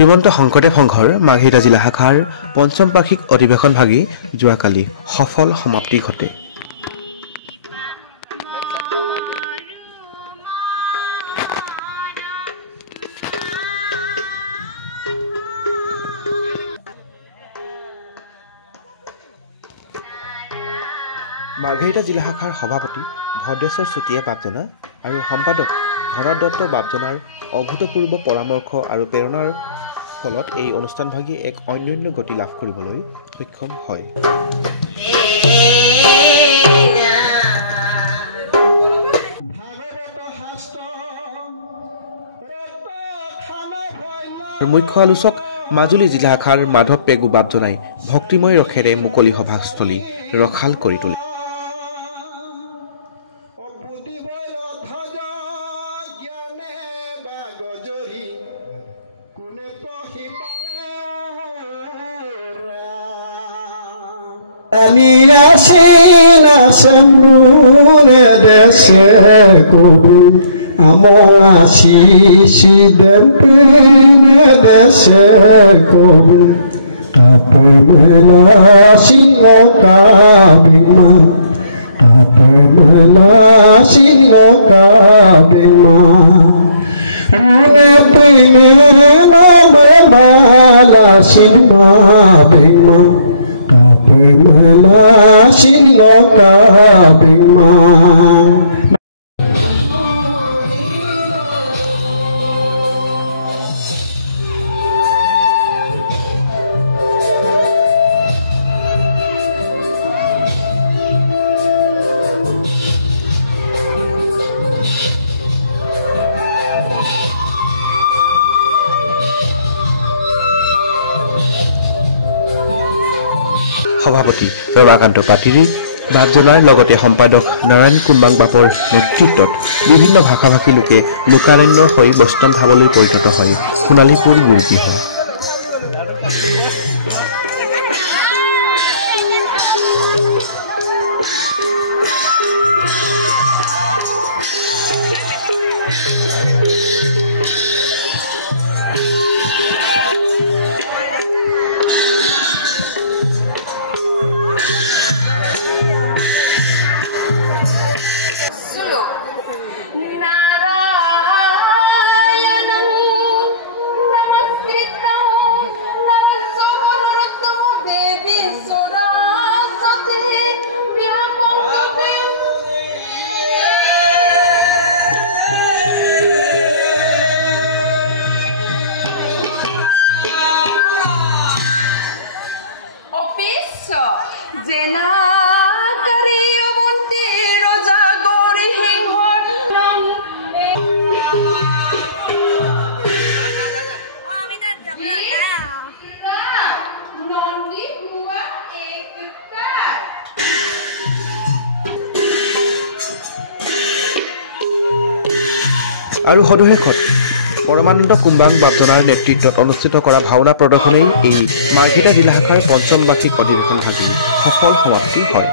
শ্ৰীমন্ত শংকৰদেৱ সংঘৰ মাৰ্ঘেৰিটা জিলা শাখাৰ পঞ্চম বাৰ্ষিক অধিৱেশন ভাগি যোৱাকালি সফল সমাপ্তি ঘটে। মাৰ্ঘেৰিটা জিলা শাখাৰ সভাপতি ভদ্ৰেশ্বৰ চুতীয়া বাপজনা আৰু সম্পাদক ভৰত দত্ত বাপজনাৰ অভূতপূৰ্ব পৰামৰ্শ আৰু প্ৰেৰণাৰ ফলত এই অনুষ্ঠানভাগী এক অন্যান্য গতি লাভ কৰিবলৈ সক্ষম হয়। মুখ্য আলোচক মাজুলী জিলা শাখাৰ মাধৱ পেগু বাপজনাই ভক্তিময় ৰসেৰে মুকলি সভাস্থলী ৰখাল কৰি তোলে। দেশে কবি আমার আশিসি দেশে কবি আপমেলা সিংহ কাবিমা আপমেলা সিংহ কাবিমা প্রেমে নামে বালা সিংহ বিমা আপমেলা সিংহ কাবিমা। সভাপতি ৰমাকান্ত পাটিৰী বাপজনাৰ লগতে সম্পাদক নাৰায়ণ কুম্বাং বাপৰ নেতৃত্বত বিভিন্ন ভাষাভাষী লোকে লোকাৰণ্যৰ হৈ বৈষ্ণৱ ধামলৈ পৰিণত হয় সোণালীপুৰ গুৰুগৃহ। আৰু সদুশেষত পৰমানন্দ কুম্বাং বাপজনাৰ নেতৃত্বত অনুষ্ঠিত কৰা ভাওনা প্ৰদৰ্শনেই এই মাৰ্ঘেৰিটা জিলা শাখাৰ পঞ্চম বাৰ্ষিক অধিৱেশন ভাগি সফল সমাপ্তি হয়।